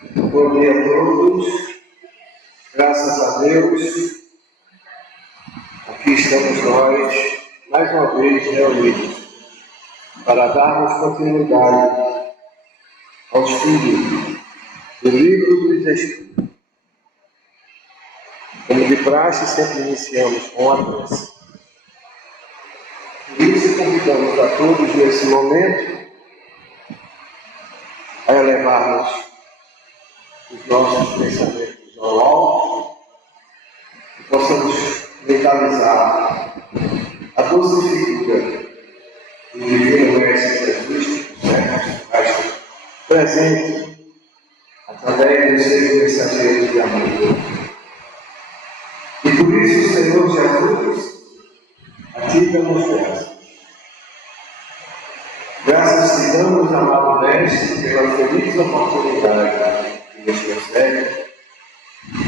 Bom dia a todos, graças a Deus, aqui estamos nós, mais uma vez reunidos, para darmos continuidade ao estudo do livro dos Espíritos. Como de praxe, sempre iniciamos com a prece. Por isso, convidamos a todos nesse momento a elevarmos os nossos pensamentos ao alto e possamos mentalizar a doce figura do Divino Mestre Jesus, certo? Presente através dos seus mensageiros de amor. E por isso, Senhor Jesus, a Ti damos graças. Graças te damos, amado Mestre, pela feliz oportunidade que nos concede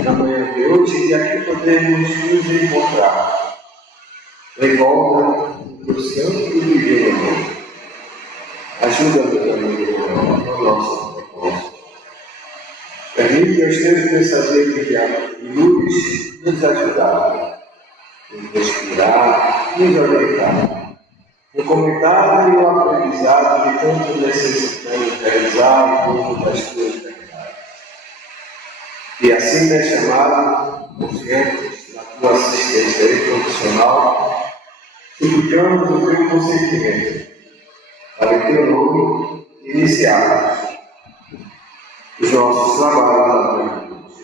na manhã de hoje e aqui podemos nos encontrar em volta do Santo e Divino Amor. Ajuda-nos, amigo, no nosso propósito. Permite aos teus mensageiros de luz nos ajudar, nos inspirar, nos orientar. No comentário e o aprendizado que tanto necessitamos realizar em torno das tuas verdades. E assim é chamado, confiantes na tua assistência e profissional, suplicamos o teu consentimento para o teu nome iniciarmos os nossos trabalhos.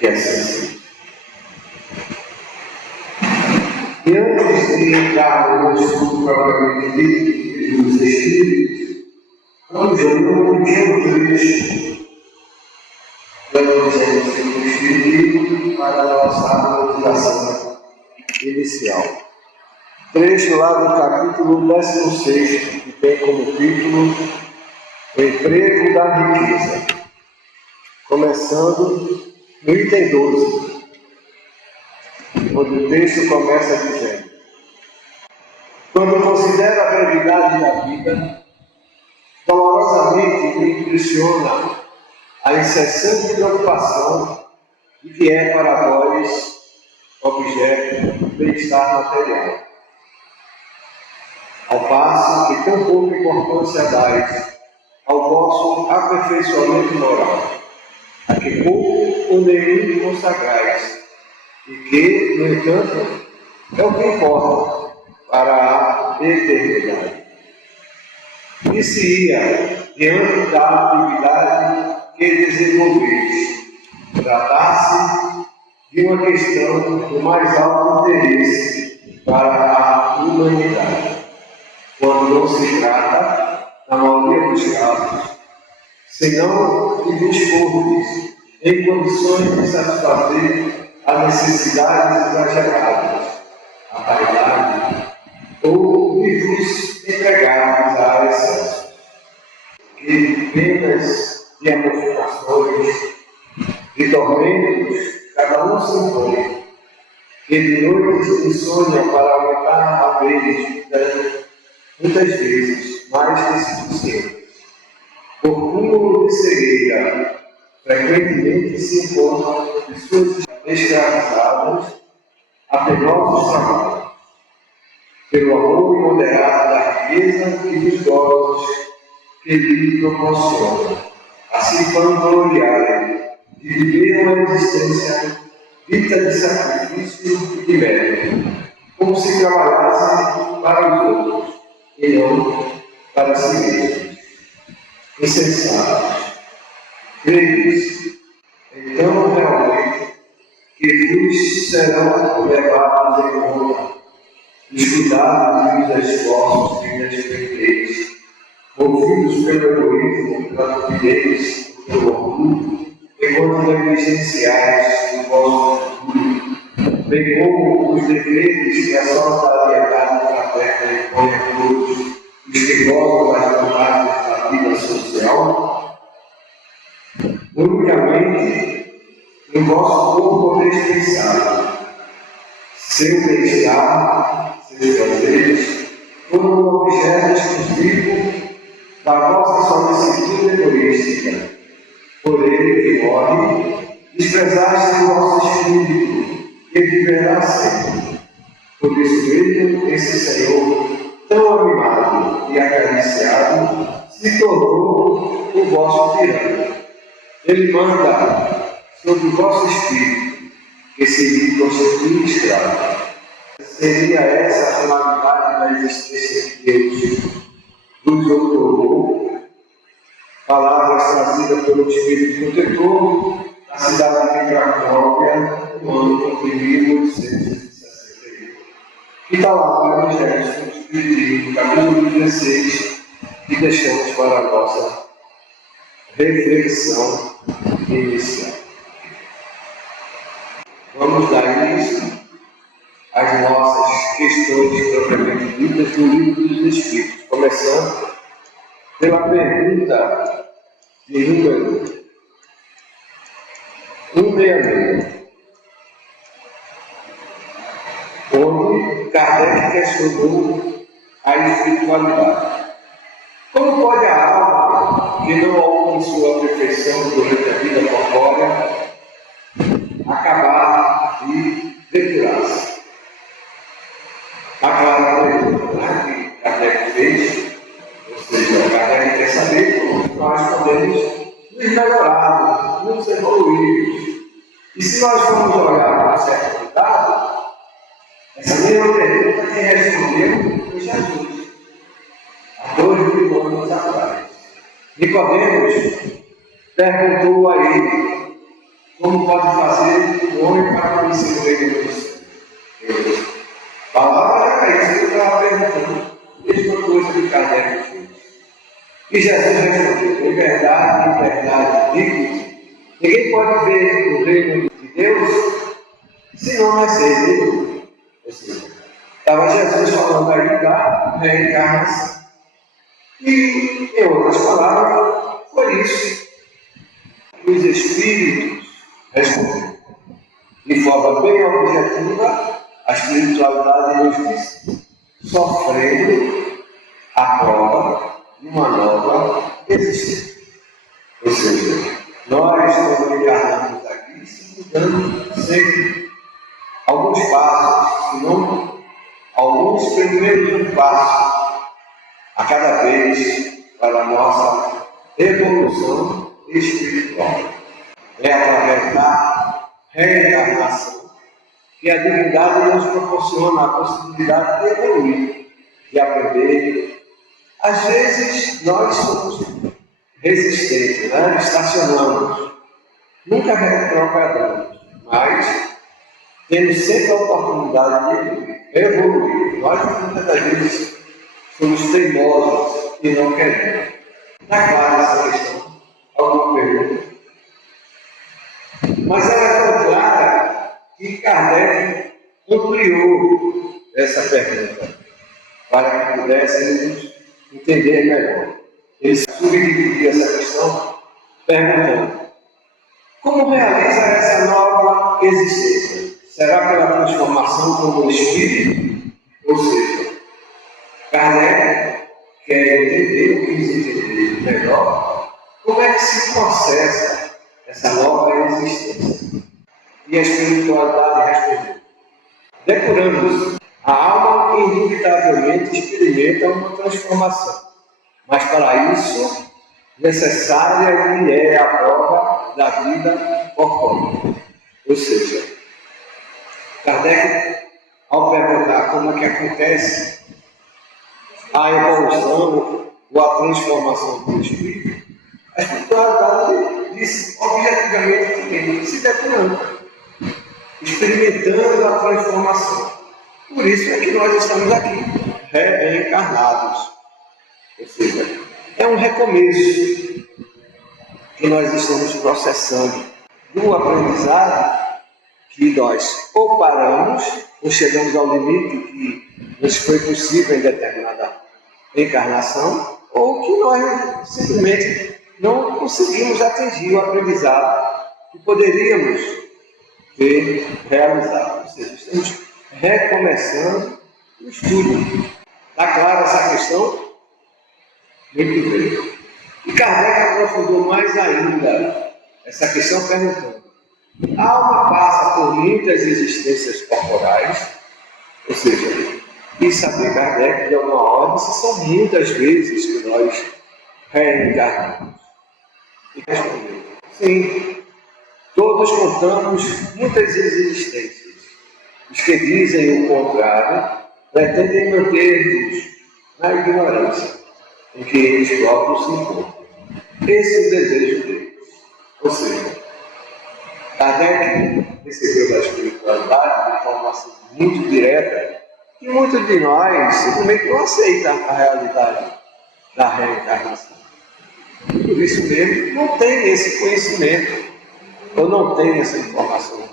Que assim seja. E antes de entrar no estudo propriamente dito dos Espíritos, vamos ver um pequeno trecho do Evangelho segundo o Espiritismo para a nossa meditação inicial. Trecho lá do capítulo 16, que tem como título O Emprego da Riqueza, começando no item 12. Onde o texto começa dizendo: quando considero a brevidade da vida, dolorosamente me impressiona a incessante preocupação de que é para vós objeto do bem-estar material, ao passo que tão pouca importância dais ao vosso aperfeiçoamento moral, a que pouco ou nenhum consagrais, e que, no entanto, é o que importa para a eternidade. E se ia, diante da atividade que desenvolveis, tratar-se de uma questão do mais alto interesse para a humanidade, quando não se trata, na maioria dos casos, senão de dispordes em condições de satisfazer a necessidades exageradas, a vaidade, ou de vos entregarmos a excesso, que de penas, de amortizações, de tormentos, cada um se impõe, que de noites de insônia para aumentar a vez, muitas vezes mais que suficientes, por cúmulo de cegueira, frequentemente se encontram pessoas escravizadas a penosos trabalhos, pelo amor imoderado da riqueza e dos gozos que lhe proporcionam, assim vangloriarem de viver uma existência dita de sacrifício e de mérito, como se trabalhassem para os outros e não para si mesmos. Insensatos, credes, então realmente, que vos serão levados em conta os cuidados e os esforços que despendeis, movidos pelo egoísmo, pela timidez, pelo orgulho, enquanto negligenciais o vosso futuro, bem como os deveres que a solidariedade fraterna impõe a todos os que gozam das vantagens da vida social, unicamente no vosso corpo dispensado, seu bem-estar, seus prazeres, foram objeto exclusivo da vossa solicitude egoística, desprezaste o vosso espírito, que viverá sempre. Por isso mesmo, esse Senhor, tão amado e acariciado, se tornou o vosso tirano. Ele manda sobre o vosso espírito, que se lhe constitui escravo. Seria essa a finalidade da existência de Deus, nos outorgou, palavras trazidas pelo Espírito Protetor, na cidade de Cracóvia, no ano de 1861. Que está lá no Evangelho do Espiritismo, capítulo 16, que deixamos para a nossa reflexão inicial. Vamos dar início às nossas questões propriamente ditas no Livro dos Espíritos, começando pela pergunta de número 166, onde Kardec questionou a espiritualidade. Como pode a alma, que não alcançou a perfeição durante a vida corpórea, acabar de depurar-se? A clara pergunta que Kardec fez, ou seja, Kardec quer saber como nós podemos nos melhorar, nos evoluir. E se nós formos olhar com certo cuidado, essa mesma pergunta que respondeu foi Jesus, há 2000 anos atrás. Nicodemos perguntou a ele como pode fazer o homem para conhecer o reino dos céus. Palavra era isso que eu estava perguntando, a mesma coisa que Kardec fez. E Jesus respondeu: em verdade, digo, ninguém pode ver o reino de Deus se não nascer de novo. Ou seja, estava Jesus falando aí da reencarnação. E, em outras palavras, foi isso que os Espíritos responderam. De forma bem objetiva, a espiritualidade nos diz: sofrendo a prova de uma nova existência. Ou seja, nós estamos encarnando aqui, se mudando sempre alguns passos, se não alguns primeiros passos a cada vez para a nossa evolução espiritual. É através da reencarnação que a divindade nos proporciona a possibilidade de evoluir, de aprender. Às vezes nós somos resistentes, né? Estacionamos, nunca retrogradamos, mas temos sempre a oportunidade de evoluir. Nós muitas das vezes somos teimosos e não queremos. Está clara essa questão? Alguma pergunta? Mas ela é tão clara que Kardec ampliou essa pergunta para que pudéssemos entender melhor. Ele subdividiu essa questão perguntando: como realiza essa nova existência? Será pela transformação como espírito? Ou seja, Kardec quer entender, ou quis entender melhor, como é que se processa essa nova existência. E a espiritualidade respondeu: depurando-se, a alma indubitavelmente experimenta uma transformação, mas para isso necessária lhe é a prova da vida corpórea. Ou seja, Kardec, ao perguntar como é que acontece a evolução ou a transformação do espírito, a espiritualidade disse objetivamente que tem se depurando, experimentando a transformação. Por isso é que nós estamos aqui, reencarnados. Ou seja, é um recomeço que nós estamos processando do aprendizado, que nós ou paramos, ou chegamos ao limite que nos foi possível em determinada encarnação, ou que nós simplesmente não conseguimos atingir o aprendizado que poderíamos ter realizado. Ou seja, estamos recomeçando o estudo. Está clara essa questão? Muito bem. E Kardec aprofundou mais ainda essa questão perguntando: A alma passa por muitas existências corporais, ou seja, e saber Kardec de alguma ordem se são muitas vezes que nós reencarnamos. E respondeu: sim, todos contamos muitas existências. Os que dizem o contrário pretendem manter-nos na ignorância em que eles próprios se encontram. Esse é o desejo deles. Ou seja, Kardec recebeu da espiritualidade de forma assim, muito direta, que muitos de nós simplesmente não aceitam a realidade da reencarnação. Por isso mesmo, não tem esse conhecimento, ou não tem essa informação.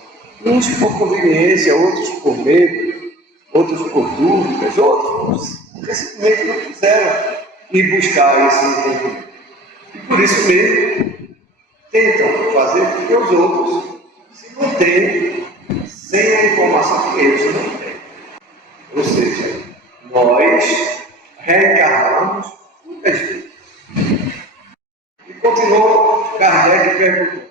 Uns por conveniência, outros por medo, outros por dúvidas, outros porque simplesmente não quiseram ir buscar esse entendimento. E por isso mesmo, tentam fazer com que os outros se mantenham sem a informação que eles não têm. Ou seja, nós reencarnamos muitas vezes. E continuou Kardec perguntando: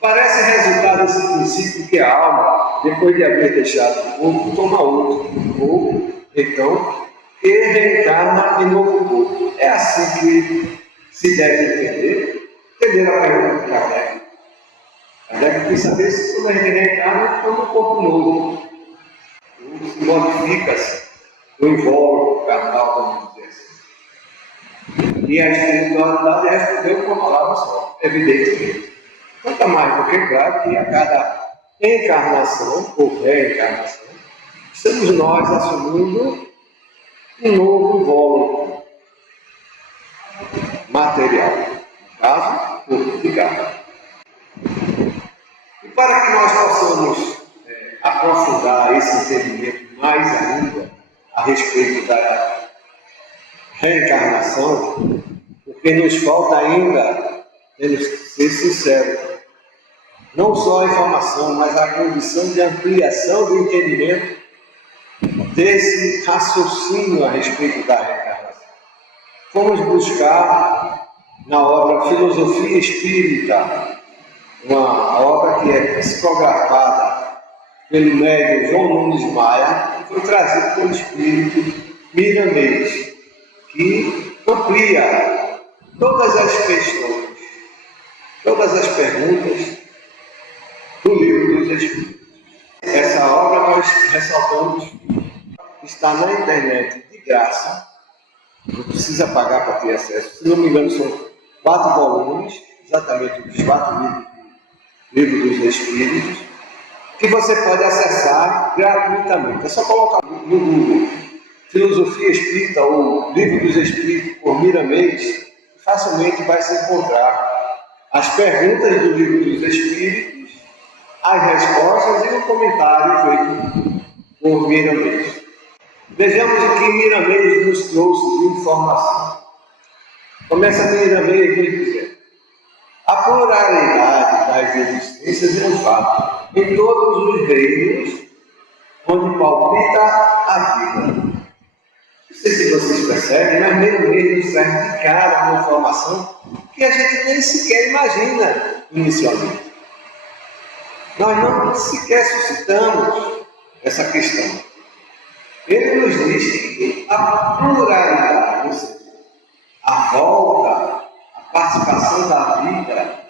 parece resultado desse princípio que a alma, depois de haver deixado o corpo, toma outro corpo, então, e reencarna em novo corpo. É assim que se deve entender? Entenderam a pergunta de Kardec? Kardec quer saber se quando a gente reencarna, toma um corpo novo. Se modifica-se o invólucro carnal, vamos dizer assim. E a espiritualidade respondeu com uma palavra só, evidentemente. Tanto mais do que claro que a cada encarnação, ou reencarnação, estamos nós assumindo um novo invólucro material. No caso, o corpo de carne. E para que nós possamos aprofundar esse entendimento mais ainda a respeito da reencarnação, porque nos falta ainda, temos que ser sinceros, não só a informação, mas a condição de ampliação do entendimento desse raciocínio a respeito da reencarnação. Fomos buscar na obra Filosofia Espírita, uma obra que é psicografada pelo médium João Nunes Maia, que foi trazido pelo espírito Miramês, que amplia todas as questões, todas as perguntas do Livro dos Espíritos. Essa obra nós ressaltamos, está na internet de graça, não precisa pagar para ter acesso. Se não me engano, são 4 volumes, exatamente os 4 livros do Livro dos Espíritos, que você pode acessar gratuitamente. É só colocar no Google Filosofia Espírita ou Livro dos Espíritos por Miramês, facilmente vai se encontrar as perguntas do Livro dos Espíritos, as respostas e o comentário feito por Miramês. Vejamos o que Miramês nos trouxe de informação. Começa Miramês nos dizendo: a pluralidade das existências é um fato em todos os reinos onde palpita a vida. Não sei se vocês percebem, mas Miramês nos traz de cara uma informação que a gente nem sequer imagina inicialmente. Nós não sequer suscitamos essa questão. Ele nos diz que a pluralidade, ou seja, a volta, a participação da vida,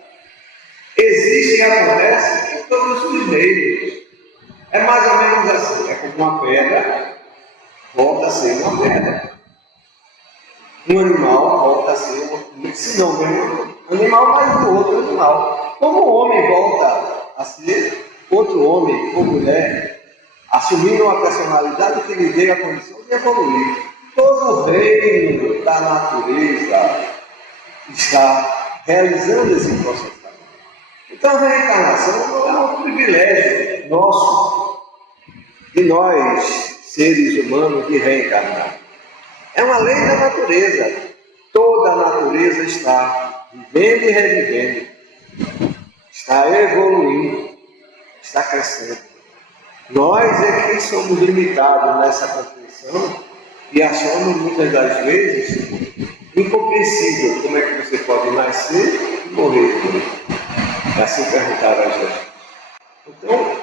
existe e acontece em todos os meios. É mais ou menos assim, é como uma pedra volta a ser uma pedra. Um animal volta a ser se não um animal, mas um outro animal. Como o homem volta a ser outro homem ou mulher, assumindo uma personalidade que lhe dê a condição de evoluir. Todo o reino da natureza está realizando esse processo. Então a reencarnação não é um privilégio nosso, de nós, seres humanos, de reencarnar. É uma lei da natureza. Toda a natureza está vivendo e revivendo, está evoluindo, está crescendo. Nós é que somos limitados nessa compreensão e achamos muitas das vezes incompreensível como é que você pode nascer e morrer. É assim perguntaram a Jesus. Então,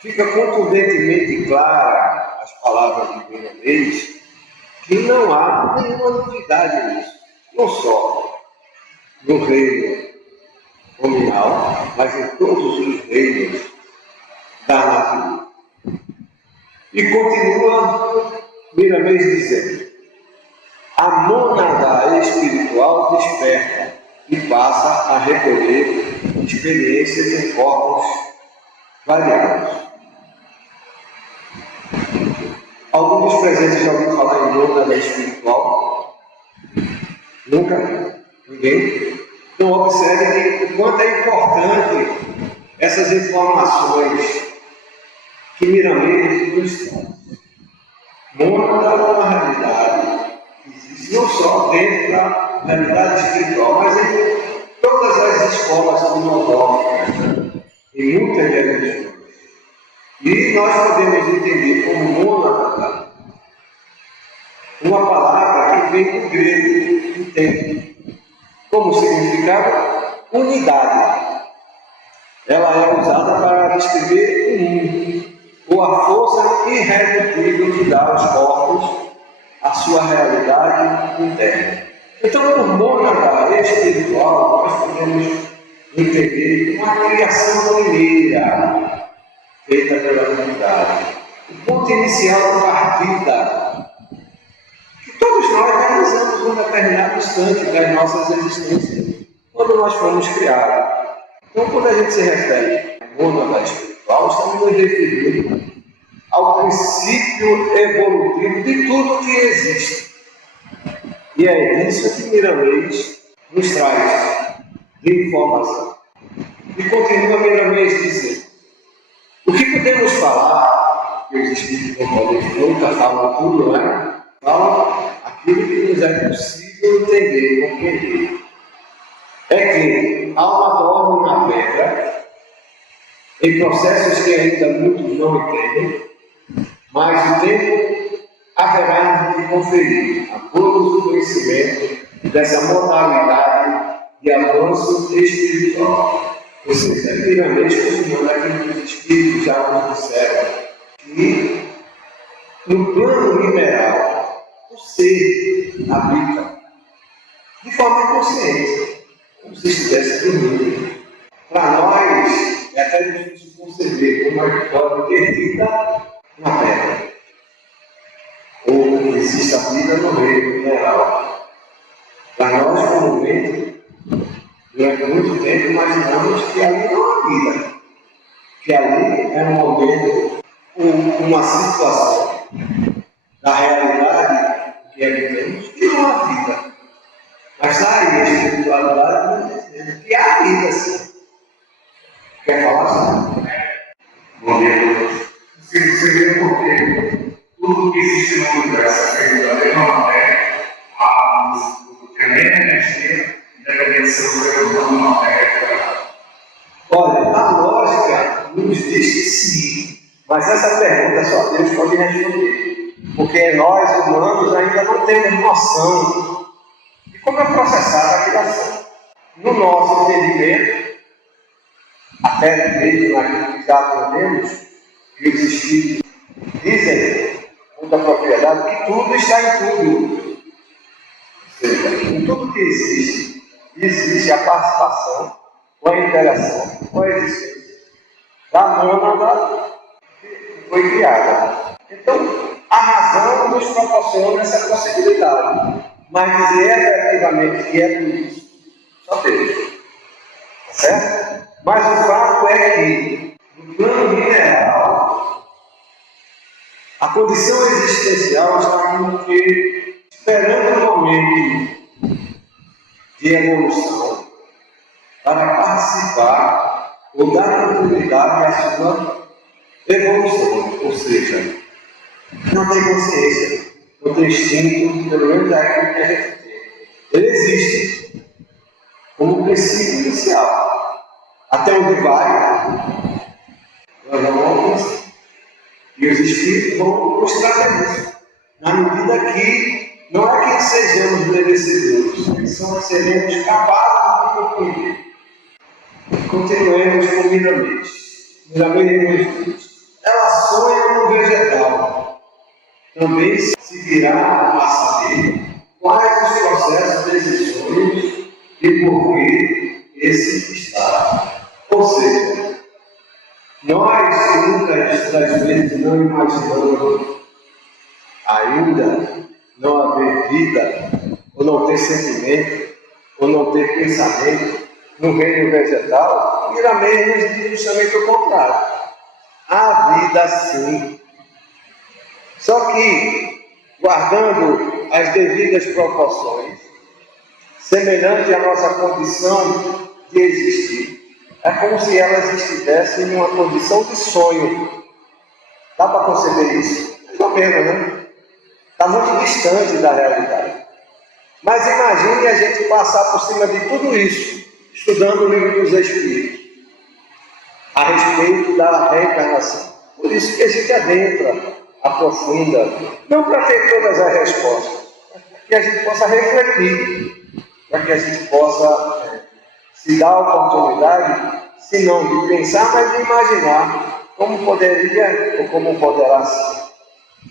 fica contundentemente clara as palavras de Miramês que não há nenhuma novidade nisso. Não só no reino nominal, mas em todos os reinos da natureza. E continua Miramês dizendo: a mônada espiritual desperta e passa a recolher experiências em corpos variados. Alguns dos presentes já ouviram falar em mônada espiritual? Nunca? Ninguém? Então observe que o quanto é importante essas informações que Miramês nos traz. Mônada é uma realidade que existe não só dentro da realidade espiritual, mas em todas as escolas filosóficas, em muitas religiões. E nós podemos entender como mônada uma palavra que vem do grego, que tem como significado unidade. Ela é usada para descrever o mundo, ou a força irredutível que dá aos corpos a sua realidade interna. Então, por mônada espiritual, nós podemos entender uma criação mineira feita pela humanidade. O ponto inicial de partida que todos nós realizamos num determinado instante das nossas existências, quando nós fomos criados. Então, quando a gente se refere à mônada espiritual, estamos nos referindo ao princípio evolutivo de tudo que existe. E é isso que Miramês nos traz de informação. E continua Miramês dizendo: o que podemos falar, que os Espíritos nunca falam tudo, né? Falam aquilo que nos é possível entender, compreender. É que a alma dorme na pedra, em processos que ainda muitos não entendem, mas o tempo haverá de conferir a todos o conhecimento dessa modalidade de avanço espiritual. Ou seja, Miramês continuando aquilo que os Espíritos já nos disseram, que no plano mineral o ser habita de forma inconsciente, como se estivesse dormindo. Para nós, é até difícil conceber como é que pode ter vida na Terra, ou existe a vida no reino mineral. Para nós, comumente, durante muito tempo, imaginamos que ali não há vida, que ali é um momento, uma situação da realidade que habitamos, que não há vida. Mas está aí a espiritualidade nos dizendo que há vida, sim. Quer falar assim? Bom dia a todos. Você vê porque tudo que existe no universo é feito da mesma matéria, a mesma energia, independente se você usa uma matéria. Olha, a lógica nos diz que sim, mas essa pergunta só Deus pode responder, porque nós, humanos, ainda não temos noção de como é processada a criação. No nosso entendimento, até mesmo naquilo que já aprendemos, que os Espíritos dizem com muita propriedade que tudo está em tudo. Ou seja, em tudo que existe a participação, com a interação, com a existência da mônada que foi criada. Então, a razão nos proporciona essa possibilidade, mas dizer efetivamente que é tudo isso, só Deus. Certo? Mas o fato é que, no plano mineral, a condição existencial está como que esperando um momento de evolução para participar ou dar continuidade à sua evolução. Ou seja, não tem consciência, não tem instinto, pelo menos é aquilo que a gente tem. Ele existe como princípio inicial. Até onde vai, nós vamos alcançar. E os Espíritos vão nos trazer isso. Na medida que não é que sejamos merecedores, mas seremos capazes de compreender. Continuemos com Miramês. Primeiramente, ela sonha no vegetal. Também se virá a saber quais os processos desses sonhos e por que esse está. Ou seja, nós que muitas das vezes não imaginamos ainda não haver vida, ou não ter sentimento, ou não ter pensamento no reino vegetal, Miramês nos diz justamente o contrário. Há vida sim. Só que, guardando as devidas proporções, semelhante à nossa condição de existir, é como se elas estivessem em uma condição de sonho. Dá para conceber isso? Mais ou menos, né? Está muito distante da realidade. Mas imagine a gente passar por cima de tudo isso, estudando o livro dos Espíritos, a respeito da reencarnação. Por isso que a gente adentra, aprofunda, não para ter todas as respostas, para que a gente possa refletir, para que a gente possa se dar a oportunidade, se não de pensar, mas de imaginar como poderia ou como poderá ser.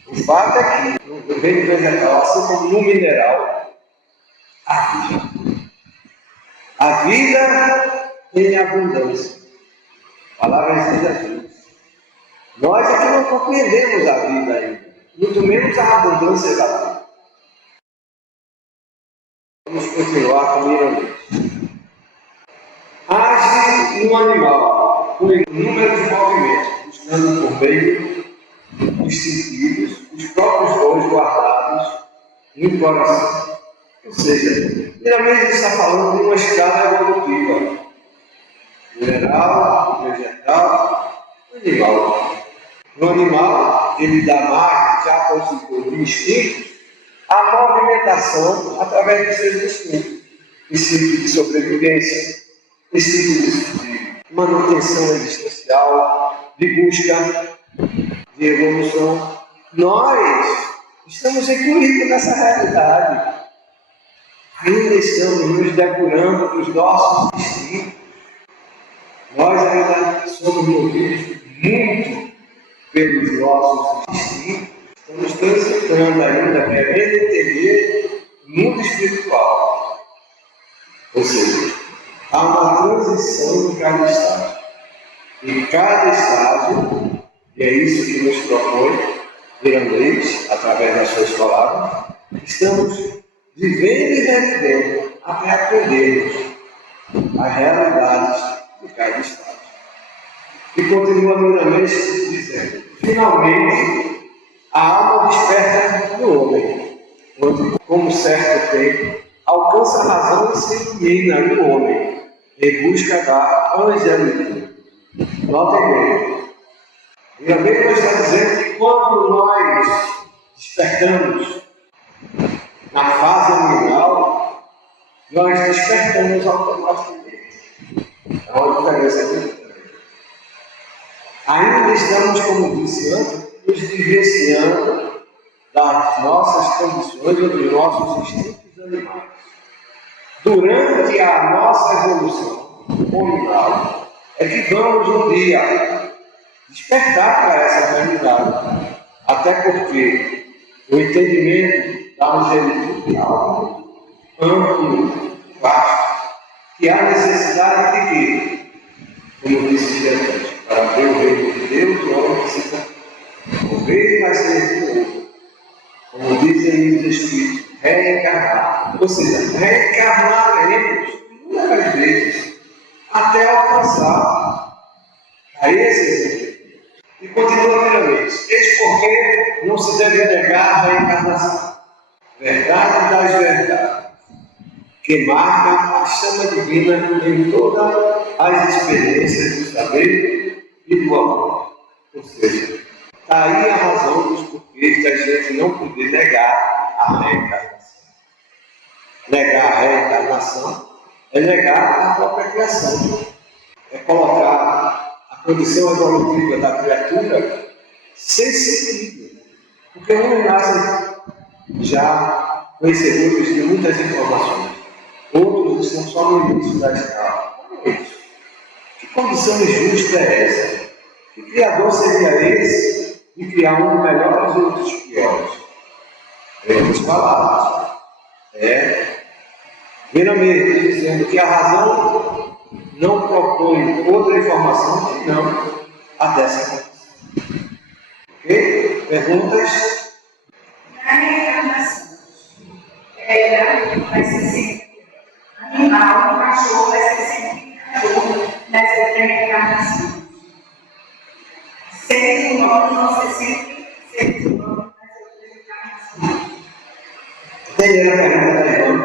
O fato é que no reino vegetal, assim como no mineral, a vida em abundância. Palavras de Jesus. Nós aqui não compreendemos a vida ainda, muito menos a abundância da vida. Vamos continuar com Miramês. Age no animal, com inúmeros movimentos, buscando por meio dos sentidos, os próprios dons guardados no coração. Ou seja, Miramês está falando de uma escala evolutiva. Mineral, vegetal, animal. No animal, ele dá margem, já consultou de instintos, a movimentação através dos seus instintos. Instinto de sobrevivência, instinto de manutenção existencial, de busca, de evolução. Nós estamos incluídos nessa realidade. Ainda estamos nos depurando dos nossos instintos. Nós ainda somos movidos muito pelos nossos instintos. Estamos transitando ainda, querendo entender o mundo espiritual. Ou seja, há uma transição em cada estágio. Em cada estágio, e é isso que nos propõe Miramês, através das suas palavras, estamos vivendo e revivendo até aprendermos as realidades de cada estágio. E continua Miramês dizendo: finalmente, a alma desperta no homem, onde, como certo tempo, alcança a razão e se ilumina no homem, em busca da angelitude. Notem bem. Miramês está dizendo que quando nós despertamos na fase animal, nós despertamos automaticamente. É uma diferença muito grande. Ainda estamos, como disse antes, nos divorciando das nossas condições ou dos nossos instintos animais. Durante a nossa evolução moral, é que vamos um dia despertar para essa realidade. Até porque o entendimento da angelitude é algo amplo, vasto, que há necessidade de quê? Como disse Jesus, para ver o reino de Deus, o homem precisa morrer e vai ser outro. Como dizem os Espíritos, reencarnar. Ou seja, reencarnaremos inúmeras vezes até alcançar a esse exemplo. E continua Miramês: eis porque não se deve negar a reencarnação. Verdade das verdades, que marca a chama divina em todas as experiências do saber e do amor. Ou seja, está aí a razão dos porquês da gente não poder negar a reencarnação. Negar a reencarnação é negar a própria criação. É colocar a condição evolutiva da criatura sem sentido. Porque o homem nasce já conhecedores de muitas informações. Outros estão só no início da escala. Que condição injusta é essa? Que criador seria esse de criar um melhores e outros piores? Vamos falar. Vira mesmo, dizendo que a razão não propõe outra informação que não a dessa condição. Ok? Perguntas? Na reencarnação, vai ser sempre animal, o cachorro vai ser sempre cachorro nessa reencarnação. Seres humanos vão ser sempre seres humanos nessa reencarnação. Entenderam a pergunta da irmã?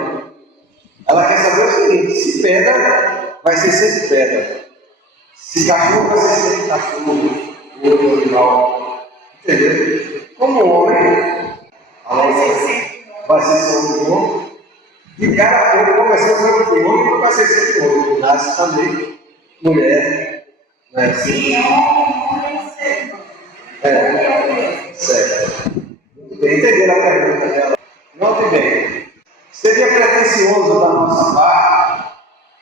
Ela quer saber o seguinte: se pedra, vai ser sempre pedra. Se cachorro, vai ser sempre cachorro. Outro animal. Entendeu? Como homem, vai ser sempre homem. De cara, quando começou sempre homem, vai ser sempre homem. Nasce também mulher. Não é assim? Sim, homem, Certo. Muito bem, entenderam a pergunta dela? Note bem. Seria pretensioso da nossa parte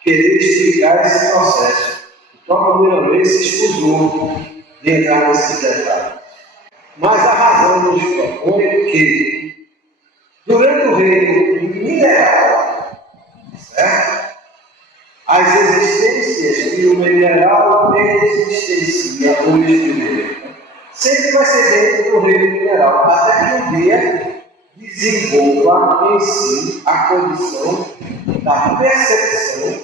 querer explicar esse processo. O próprio Miramês se escusou de entrar nesses detalhes. Mas a razão nos propõe que, durante o reino mineral, certo? As existências que o mineral existencia hoje primeiro, sempre vai ser dentro do reino mineral, até que um dia desenvolva em si a condição da percepção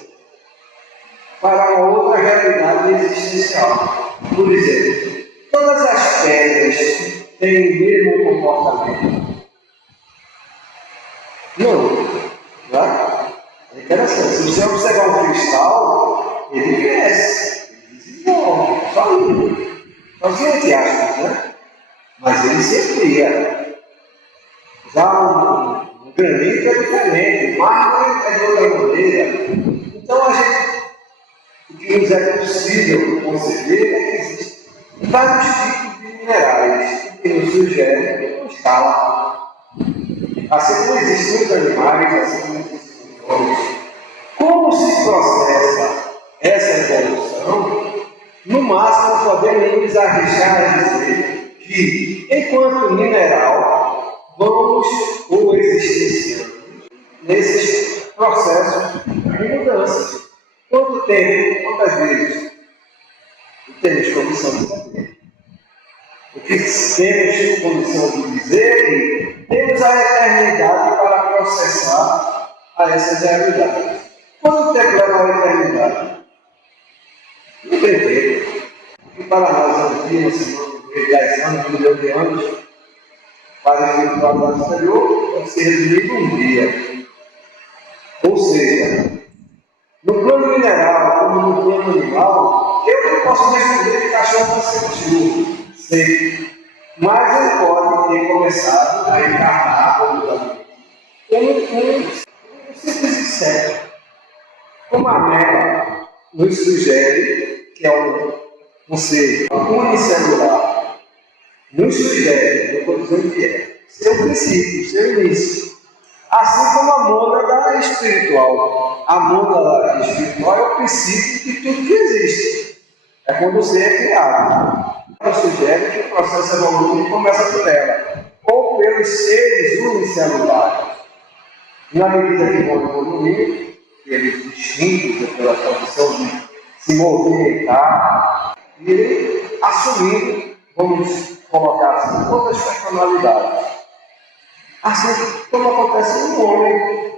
para uma outra realidade existencial. Por exemplo, todas as pedras têm o mesmo comportamento? Não é? É interessante. Se você observar um cristal, ele cresce, ele desenvolve, só isso. Sozinho entre aspas, né? Mas ele se amplia. Já o granito é diferente, o mármore é de outra maneira. Então, o que nos é possível conceber é que existem vários tipos de minerais que nos sugerem uma escala. Assim como existem os animais, assim como existem os homens. Como se processa essa evolução? No máximo, podemos nos arriscar a dizer que, enquanto mineral, vamos coexistenciando nesses processos de mudanças. Quanto tempo, quantas vezes? Não temos condição de saber. O que temos condição de dizer é que temos a eternidade para processar a essas realidades. Quanto tempo leva a eternidade? Não tem tempo. E para nós, anos, 10 anos, 1 milhão de anos, para a espiritualidade exterior, pode ser resumido um dia. Ou seja, no plano mineral, como no plano animal, eu não posso responder que cachorro vai ser cachorro, sei. Mas ele pode ter começado a encarnar como um simples inseto. Como a Mela nos sugere, que é um ser unicelular, nos sugere, eu estou dizendo que é, seu princípio, seu início. Assim como a mônada espiritual. A mônada espiritual é o princípio de tudo que existe. É quando o ser é criado. Ela sugere que o processo evolutivo começa por ela, ou pelos seres unicelulares. Na medida que vão evoluir, eles distintos pela condição de se movimentar e assumindo, vamos colocar assim, outras personalidades. Assim como acontece no homem.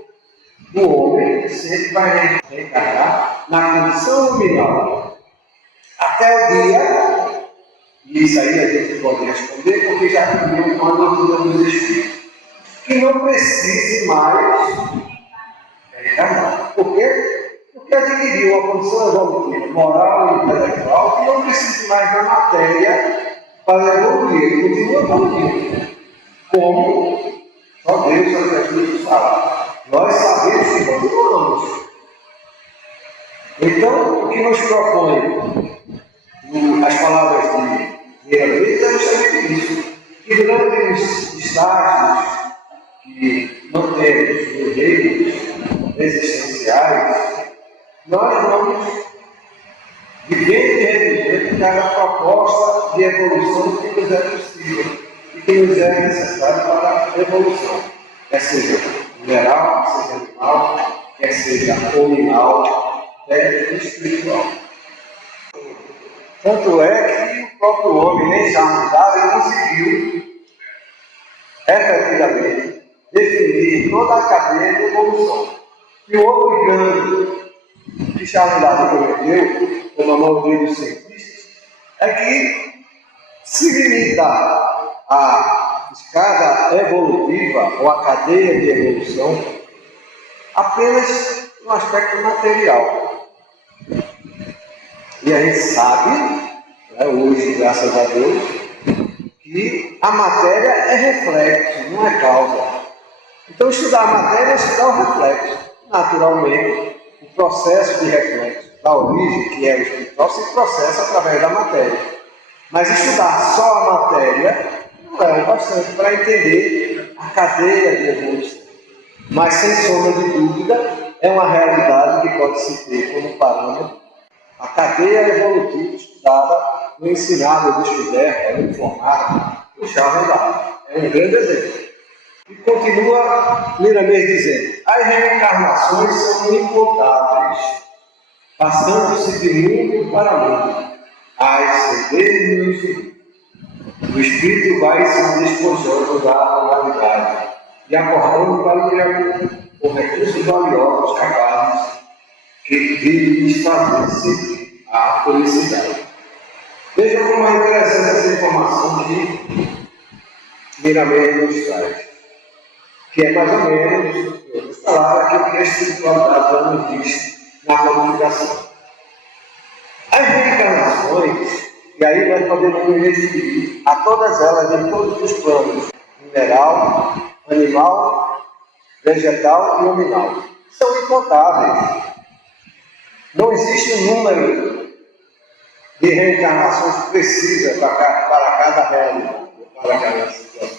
O homem sempre vai reencarnar na condição nominal. Até o dia, e isso aí a gente pode responder, porque já viveu com a doutrina dos espíritos, que não precise mais reencarnar. Por quê? Porque adquiriu uma condição evolutiva, moral e intelectual, que não precisa mais da matéria para evoluir. Ele continua evoluindo. Como só Deus, só Jesus fala. Nós sabemos que continuamos. Então, o que nos propõe as palavras de Miramês é justamente isso. Que durante os estágios que não temos nos reinos existenciais, nós vamos vivendo e revivendo cada proposta de evolução que nos é possível e que nos é necessário para a evolução, quer seja mineral, quer seja animal, quer seja nominal, quer espiritual. Tanto é que o próprio homem, nem já mudado, conseguiu efetivamente definir toda a cadeia de evolução. E o outro engano que Charles Darwin cometeu, como a maioria dos cientistas, é que se limita a escada evolutiva ou a cadeia de evolução apenas no aspecto material. E a gente sabe, hoje, graças a Deus, que a matéria é reflexo, não é causa. Então, estudar a matéria é estudar o reflexo. Naturalmente, o processo de reflexo da origem, que é o espiritual, se processa através da matéria. Mas estudar só a matéria não é o bastante para entender a cadeia de evolução. Mas, sem sombra de dúvida, é uma realidade que pode se ter como parâmetro a cadeia evolutiva estudada no ensinado, descoberta, informada, o Charles Darwin. É um grande exemplo. E continua Miramês dizendo: as reencarnações são incontáveis, passando-se de mundo para mundo, a exceder no infinito. O espírito vai se despojando da humanidade e acordando para o Criador, com recursos valiosos capazes de lhes fazer a felicidade. Veja como é interessante essa informação que Miramês nos traz, que é mais ou menos, vamos falar aquilo que a espiritualidade nos diz na codificação. As reencarnações, e aí nós podemos nos referir a todas elas em todos os planos, mineral, animal, vegetal e nominal, são incontáveis. Não existe um número de reencarnações precisas para cada realidade, para cada situação.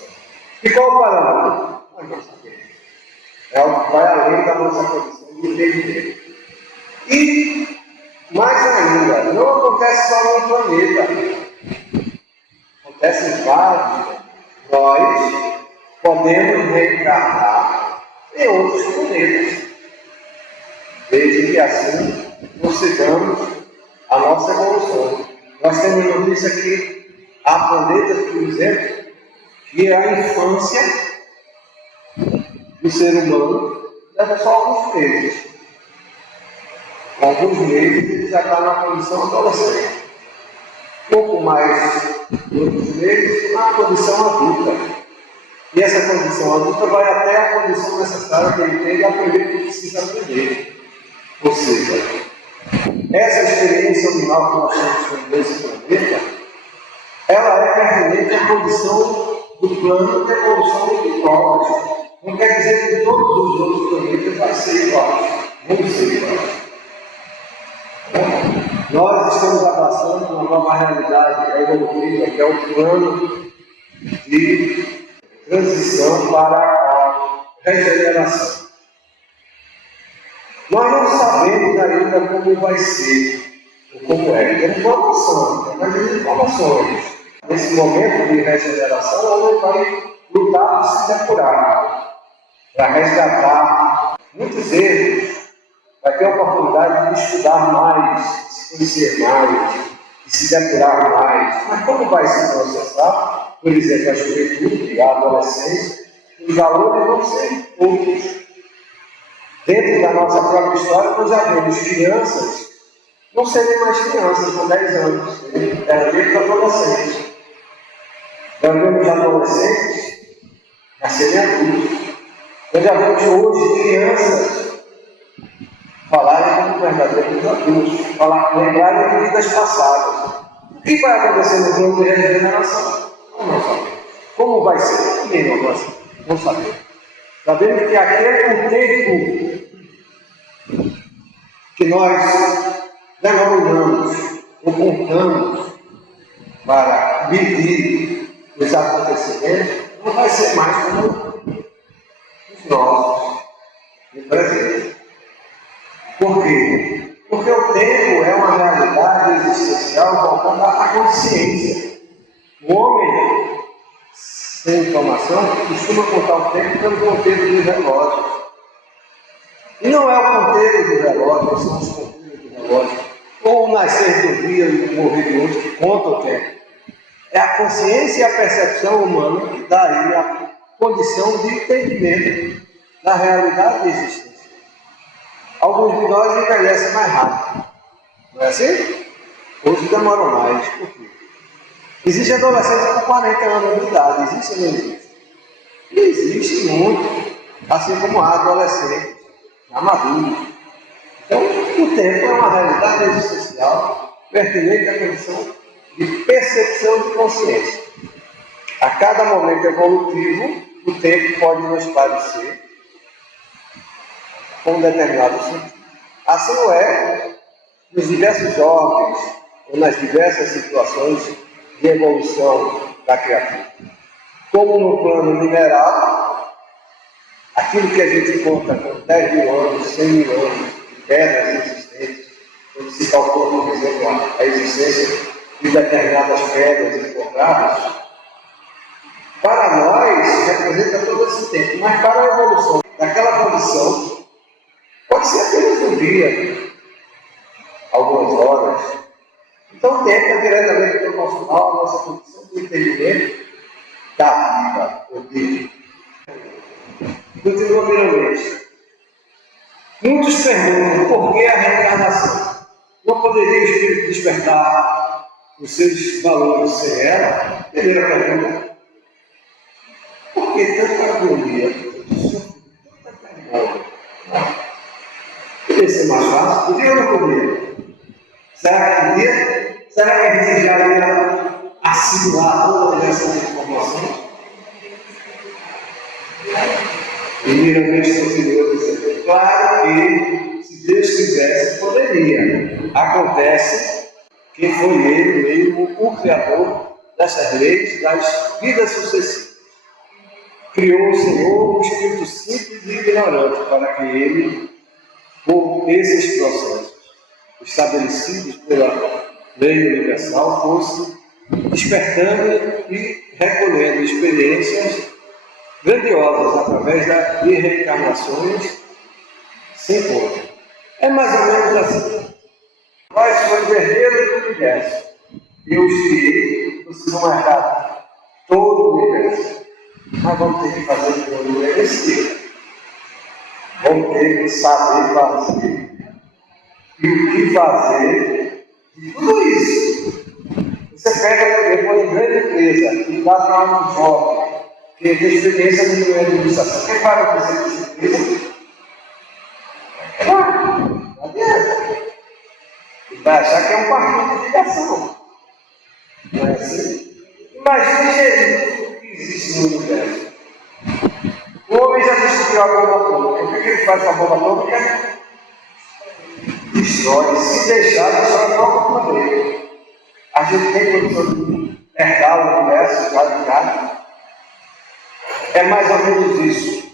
E qual o parâmetro? Nós não sabemos. É algo que vai além da nossa condição de entender. E, mais ainda, não acontece só no planeta. Acontece em vários. Nós podemos reencarnar em outros planetas. Desde que assim consigamos a nossa evolução. Nós temos notícia que há planetas, por exemplo, que a infância do ser humano leva só alguns meses. Com alguns meses ele já está na condição adolescente. Pouco mais de outros meses na condição adulta. E essa condição adulta vai até a condição necessária que ele tem de aprender o que precisa aprender. Ou seja, essa experiência nominal que nós temos nesse planeta, ela é pertinente à condição do plano de evolução de provas. Não quer dizer que todos os outros planetas vão ser iguais. Vão ser iguais. Nós estamos abraçando uma nova realidade evolutiva, que é o plano de transição para a regeneração. Nós não sabemos ainda como vai ser, ou como é. Temos informações, mas informações. Nesse momento de regeneração, o homem vai lutar para se depurar, para resgatar muitos erros, vai ter a oportunidade de estudar mais, de se conhecer mais, de se depurar mais. Mas como vai se processar? Por exemplo, a juventude, a adolescência, os valores vão ser outros. Dentro da nossa própria história, nós já vemos crianças não serem mais crianças com 10 anos, eram mesmo adolescentes. Nós vemos adolescentes nascerem adultos. Nós já vemos hoje crianças falarem como verdadeiros adultos, lembrarem de vidas passadas. O que vai acontecer no plano de regeneração? Não sabemos. Como vai ser? Também não sabemos. Sabemos que aquele tempo que nós denominamos ou contamos para medir os acontecimentos não vai ser mais como os nossos no presente. Por quê? Porque o tempo é uma realidade existencial voltada à consciência. O homem, sem informação, costuma contar o tempo pelo ponteiro do relógio. E não é o ponteiro do relógio, são os ponteiros do relógio, ou o nascer do dia e o morrer de hoje que conta o tempo. É a consciência e a percepção humana que dá a ele a condição de entendimento da realidade da existência. Alguns de nós envelhecem mais rápido, não é assim? Outros demoram mais. Por quê? Existe adolescente com 40 anos de idade, existe ou não existe? Existe muito, assim como há adolescentes maduros. Então, o tempo é uma realidade existencial pertinente à condição de percepção de consciência. A cada momento evolutivo, o tempo pode nos parecer com um determinado sentido. Assim o é nos diversos órgãos ou nas diversas situações de evolução da criatura. Como no plano mineral, aquilo que a gente conta com 10 mil anos, 100 mil anos de pedras existentes, quando se calcula, por exemplo, a existência de determinadas pedras encontradas, para nós representa todo esse tempo, mas para a evolução daquela condição, pode ser apenas um dia, algumas horas. Então o tempo é diretamente proporcional à nossa condição de entendimento da vida, ou de. Continua primeiramente. Muitos perguntam por que a reencarnação? Não poderia o espírito despertar os seus valores sem ela? Primeira pergunta. Por que tanta agonia, tanta pergunta? Poderia ser mais fácil? Podia ou não poderia? Será que podia? Será que a gente já ia assimilar todas essas informações? Primeiramente, continua dizendo, claro que, se Deus quisesse, poderia. Acontece que foi Ele mesmo o Criador dessas leis, das vidas sucessivas. Criou o Senhor um espírito simples e ignorante para que Ele, por esses processos estabelecidos pela lei universal, fosse despertando e recolhendo experiências grandiosas através de reencarnações sem conta. É mais ou menos assim. Nós somos herdeiros do universo. Eu criei, vocês vão herdar todo o universo. Mas vamos ter que fazer o que o universo. Vamos ter que saber fazer. E o que fazer de tudo isso? Você pega depois de grande empresa e dá para um jovem que tem experiência no meio de administração. Quem vai fazer essa empresa? Não adianta. Ele vai achar que é um partido de ligação. Não é assim? Imagine gerir o que existe no universo. O homem já descobriu a bomba atômica. O que ele faz com a bomba atômica? Destrói. Se deixar, destrói a própria planeta. A gente tem condição de herdar o universo já de cara. É mais ou menos isso.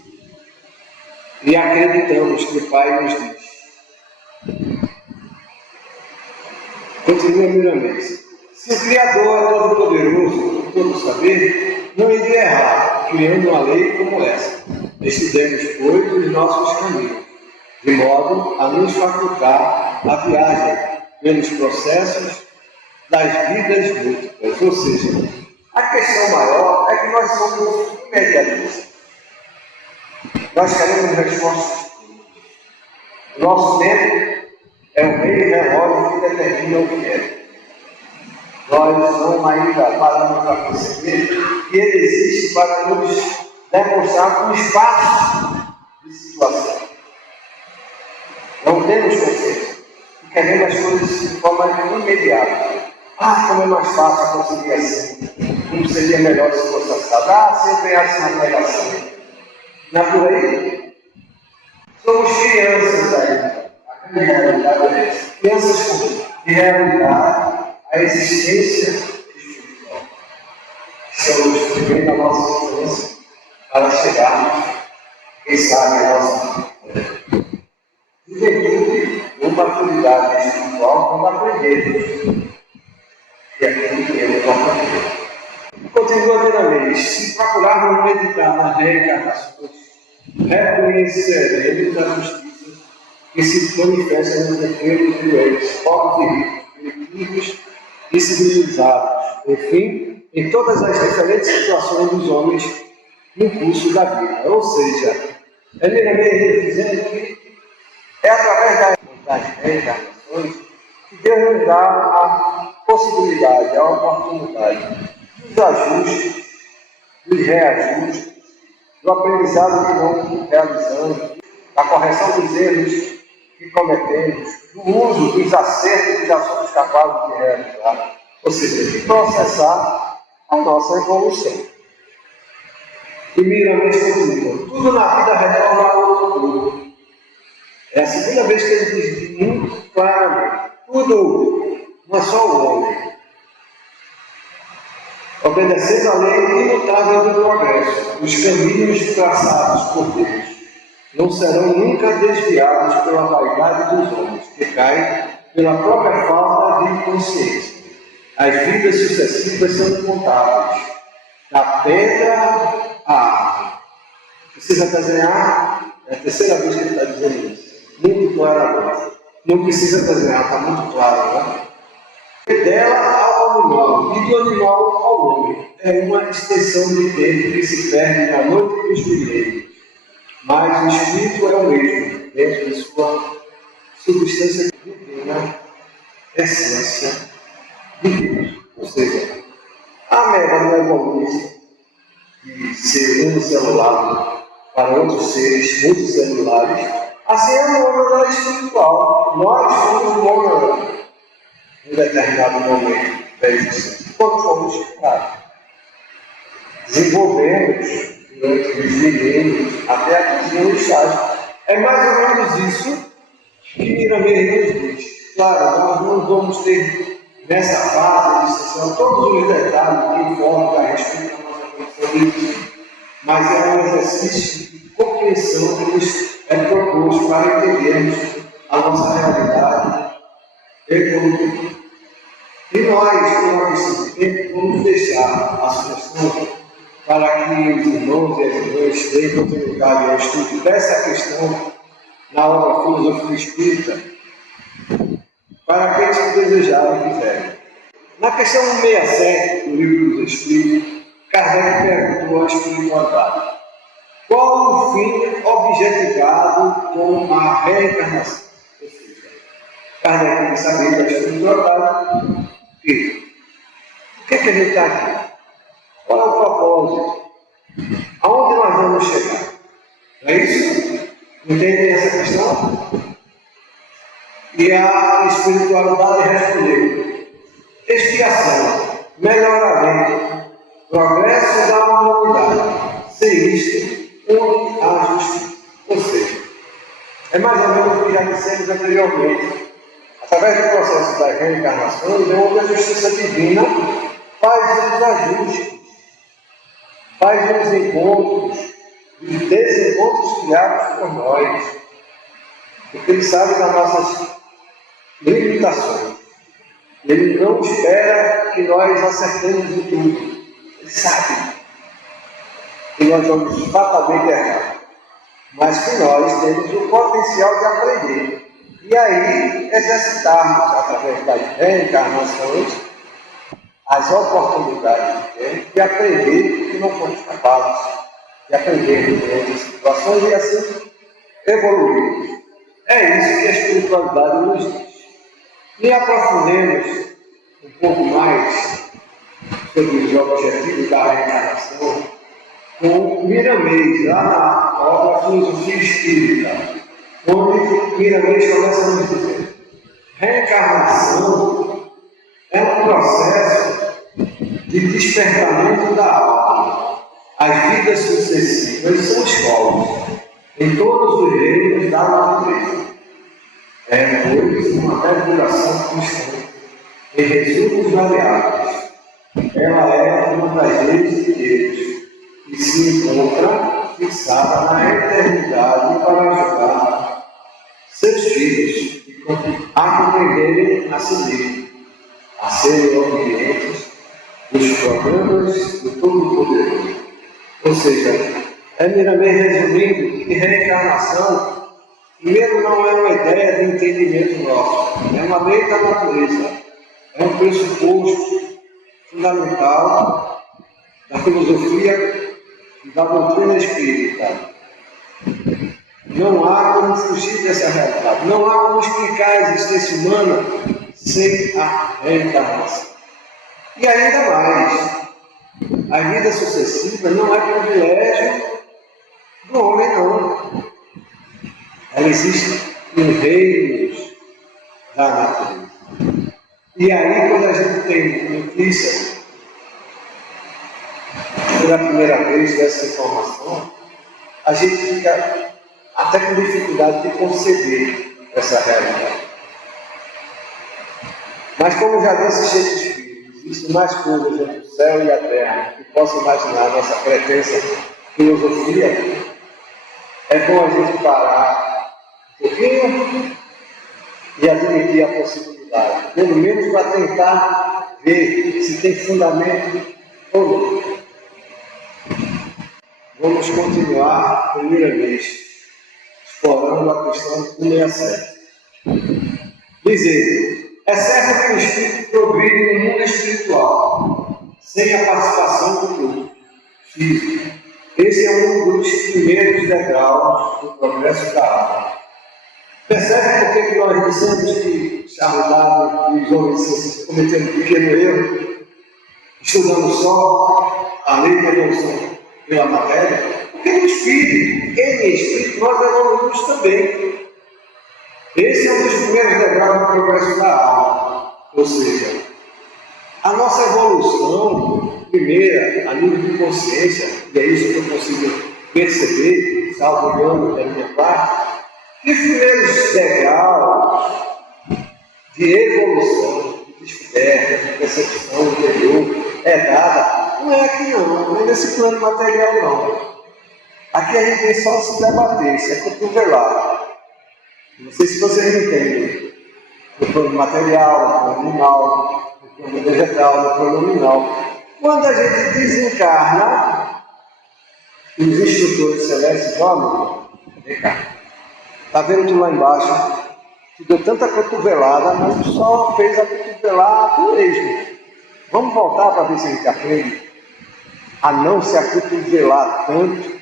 E acreditamos que o Pai nos diz. Continua Miramês. Se o Criador é todo poderoso, todo saber, não iria errar, criando uma lei como essa. Estudemos, pois, os nossos caminhos, de modo a nos facultar a viagem pelos processos das vidas múltiplas. Ou seja, a questão maior é que nós somos imediatistas. Nós queremos respostas. Nosso tempo é o meio relógio que determina o que é. Nós não ainda paramos para perceber que ele existe para nos demonstrar um espaço de situação. Não temos consciência e queremos as coisas de forma imediata. Como é mais fácil conseguir assim. Como seria melhor se fosse assado? Se eu ganhasse uma pregação. Não é por aí? Somos crianças ainda. A grande realidade é essa. Crianças de realidade, a existência espiritual. Estamos vivendo a nossa infância para chegarmos, quem sabe, a nossa juventude ou maturidade espiritual quando aprendemos. E aqui é o importante. Continua Miramês, se procurarmos meditar nas reencarnações, reconheceremos a justiça que se manifesta nos efeitos cruéis, pobres e ricos, primitivos e civilizados, enfim, em todas as diferentes situações dos homens no curso da vida. Ou seja, é Miramês dizendo que é através das reencarnações que Deus nos dá a possibilidade, a oportunidade dos ajustes, dos reajustes, do aprendizado que vamos realizando, da correção dos erros que cometemos, do uso dos acertos que já somos capazes de realizar, ou seja, de processar a nossa evolução. E Miramês continua, tudo na vida retorna ao todo. É a segunda vez que ele diz muito claramente, tudo, não é só o homem. Obedecendo a lei imutável do progresso, os caminhos traçados por Deus não serão nunca desviados pela vaidade dos homens, que caem pela própria falta de consciência. As vidas sucessivas são incontáveis, da pedra à árvore. Precisa desenhar? É a terceira vez que ele está dizendo isso. Muito claramente. Não precisa desenhar, está muito claro, né? Dela ao animal e do animal ao homem. É uma extensão de tempo que se perde na noite dos primeiros. Mas o espírito é o mesmo, dentro de sua substância divina, essência de Deus. Ou seja, a meta não evolui de ser unicelular para outros seres multicelulares. Assim é o nome da espiritual. Nós somos o nome em determinado momento da existência, quando fomos criados. Desenvolvemos durante os milênios até atingir um estágio. É mais ou menos isso que Miramês nos diz. Claro, nós não vamos ter nessa fase de iniciação todos os detalhes que informam a respeito da nossa condição de vida, mas é um exercício de compreensão que nos é proposto para entendermos a nossa realidade evolutiva. E nós, por uma questão de tempo, vamos deixar a sugestão para que os irmãos e as irmãs deem continuidade ao estudo dessa questão na obra Filosofia Espírita, para aqueles que desejarem e quiserem. Na questão 167 do Livro dos Espíritos, Kardec perguntou à espiritualidade: qual o fim objetivado com a reencarnação? Ou seja, Kardec quer saber da espiritualidade por que a gente está aqui? Qual é o propósito? Aonde nós vamos chegar? Não é isso? Entendem essa questão? E a espiritualidade respondeu: expiação, melhoramento, progresso da humanidade. Sem isto, onde há justiça? Ou seja, é mais ou menos o que já dissemos anteriormente. Através do processo das reencarnações, é onde a justiça divina faz os ajustes, faz os encontros, os desencontros criados por nós. Porque Ele sabe das nossas limitações. Ele não espera que nós acertemos em tudo. Ele sabe que nós vamos fatalmente errar, mas que nós temos o potencial de aprender. E aí, exercitarmos, através das reencarnações, as oportunidades que temos de aprender que não fomos capazes de aprender em diferentes situações e assim evoluirmos. É isso que a espiritualidade nos diz. E aprofundemos um pouco mais sobre os objetivos da reencarnação com Miramês, lá na obra Filosofia Espírita, onde Miramês começa a nos dizer: reencarnação é um processo de despertamento da alma. As vidas sucessivas são escolas em todos os reinos da natureza. É, pois, uma mergulhação constante em resumos variáveis. Ela é uma das leis de Deus e se encontra fixada na eternidade para ajudar seus filhos e a compreenderem a si mesmo, a serem obedientes dos programas do Todo-Poderoso. Ou seja, meramente resumindo, que reencarnação, primeiro, não é uma ideia de entendimento nosso, é uma lei da natureza, é um pressuposto fundamental da filosofia e da doutrina espírita. Não há como fugir dessa realidade, não há como explicar a existência humana sem a reencarnação. E ainda mais, a vida sucessiva não é privilégio do homem, não. Ela existe em reinos da natureza. E aí, quando a gente tem notícia pela primeira vez dessa informação, a gente fica até com dificuldade de conceber essa realidade. Mas, como já disse Shakespeare, existem mais coisas entre o céu e a terra que possa imaginar a nossa pretensa filosofia. É bom a gente parar um pouquinho e admitir a possibilidade, pelo menos para tentar ver se tem fundamento ou não. Vamos continuar, primeira vez, explorando a questão 167. Diz ele: é certo que o espírito progride no mundo espiritual, sem a participação do corpo físico. Esse é um dos primeiros degraus do progresso da alma. Percebe por que nós dissemos que Charles Darwin e os homens cientistas cometeram um pequeno erro, estudando só a lei da evolução pela matéria? Porque no espírito, em espírito, nós evoluímos também. Esse é um dos primeiros degraus do progresso da alma. Ou seja, a nossa evolução, primeira, a nível de consciência, e é isso que eu consigo perceber, salvo engano da minha parte, que os primeiros degraus de evolução, de descoberta, de percepção interior é dada, não é aqui não é nesse plano material não. Aqui a gente vem só se debater, se é cotovelar. Não sei se vocês entendem. No plano material, no plano animal, no plano vegetal, no plano nominal. Quando a gente desencarna, os instrutores celestes, ó, vem cá. Está vendo tu lá embaixo? Tu deu tanta cotovelada, mas tu só fez a cotovelada tu mesmo. Vamos voltar para ver se a gente aprende a não se acotovelar tanto.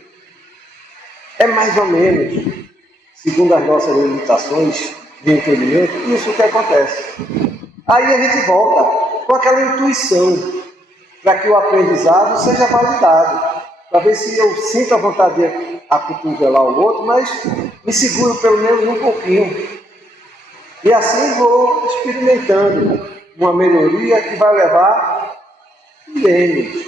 É mais ou menos, segundo as nossas limitações de entendimento, isso que acontece. Aí a gente volta com aquela intuição para que o aprendizado seja validado, para ver se eu sinto a vontade de acotovelar o outro, mas me seguro pelo menos um pouquinho. E assim vou experimentando uma melhoria que vai levar milênios.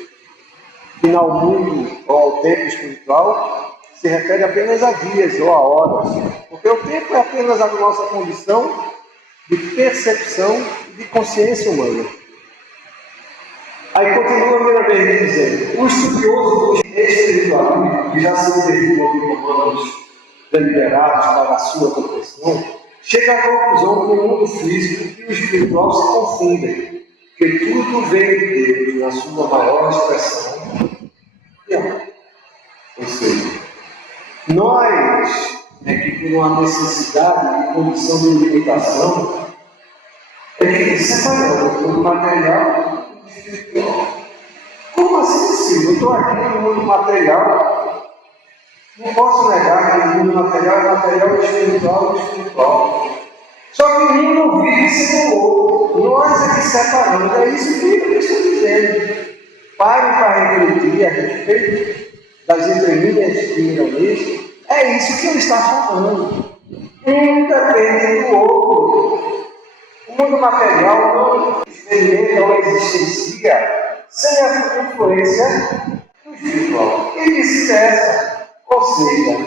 E ao mundo ou ao tempo espiritual se refere apenas a dias ou a horas, porque o tempo é apenas a nossa condição de percepção e de consciência humana. Aí continua Mirabel dizendo: o estudioso do espiritualismo, que já se derivou de comandos deliberados para a sua compreensão, chega à conclusão que o mundo físico e o espiritual se confundem, que tudo vem de Deus na sua maior expressão e amor. Ou seja, nós é que por uma necessidade de condição de limitação é que separamos o mundo material do espiritual. Como assim, sim? Eu estou aqui no mundo material, não posso negar que o mundo material é material e espiritual é espiritual. Só que um não vive sem o outro. Nós é que separamos. É isso que eu estou dizendo. Parem para refletir a respeito das entrelinhas de Miramês. É isso que ele está falando. Um depende do outro. O mundo material não experimenta ou existencia sem a influência do espiritual. E vice-versa. Ou seja,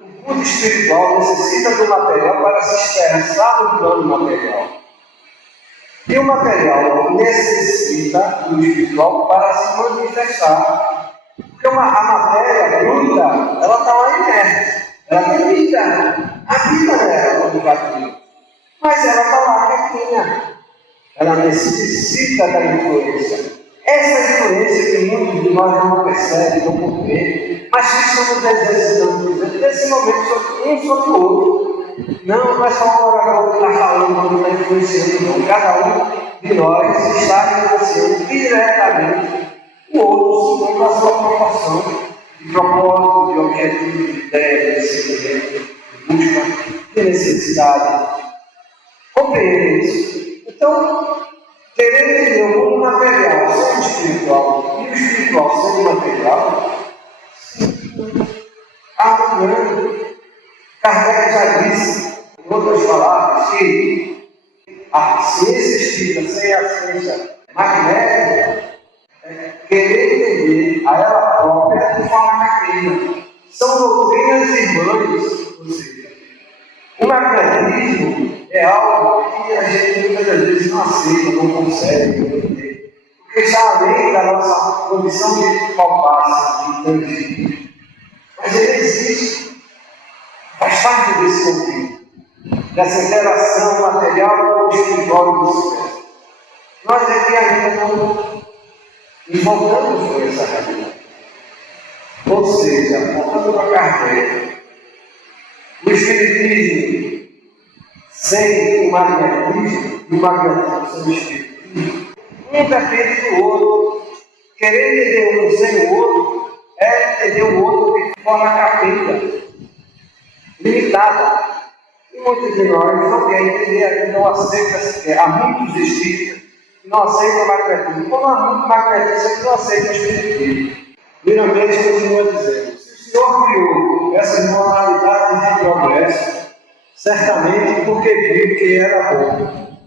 o mundo espiritual necessita do material para se expressar no plano material. E o material necessita do espiritual para se manifestar. Porque a matéria bruta, ela está lá inerte. Ela tem vida. A vida nela, do vazio. Mas ela está lá quietinha. Ela necessita da influência. Essa influência que muitos de nós não percebem, não compreendem, mas que estamos exercitando, dizendo, nesse momento, sobre um sobre o outro. Não é só um orador que está falando, não está influenciando, não. Cada um de nós está influenciando diretamente o outro, segundo a sua proporção de propósito, de objetivo, de ideia, de sentimento, de busca, de necessidade. Compreende isso? Então, querer entender o mundo material sendo espiritual e o espiritual sendo material, algo grande. Kardec já disse, em outras palavras, que a ciência espírita sem a ciência magnética é querer entender a ela própria de forma caqueira. São doutrinas irmãs, ou seja, o magnetismo é algo que a gente muitas vezes não aceita, não consegue entender, porque está além da nossa condição de palpar, de entender. Mas ele existe, faz parte desse conflito, dessa interação material com o espiritual e vice-versa. Nós aqui ainda não nos voltamos por essa realidade. Ou seja, voltando para Kardec, o espiritismo sem o magnetismo e o magnetismo sem o espiritismo, um depende do outro. Querer entender um sem o outro é entender o outro de forma capenga, limitada. E muitos de nós não querem entender, não aceitam. Há muitos espíritas que não aceitam o magnetismo. Como há muitos magnetistas que não aceitam o espiritismo. Primeiramente, continua dizendo: se o Senhor criou essas modalidades de progresso, certamente porque viu que era bom.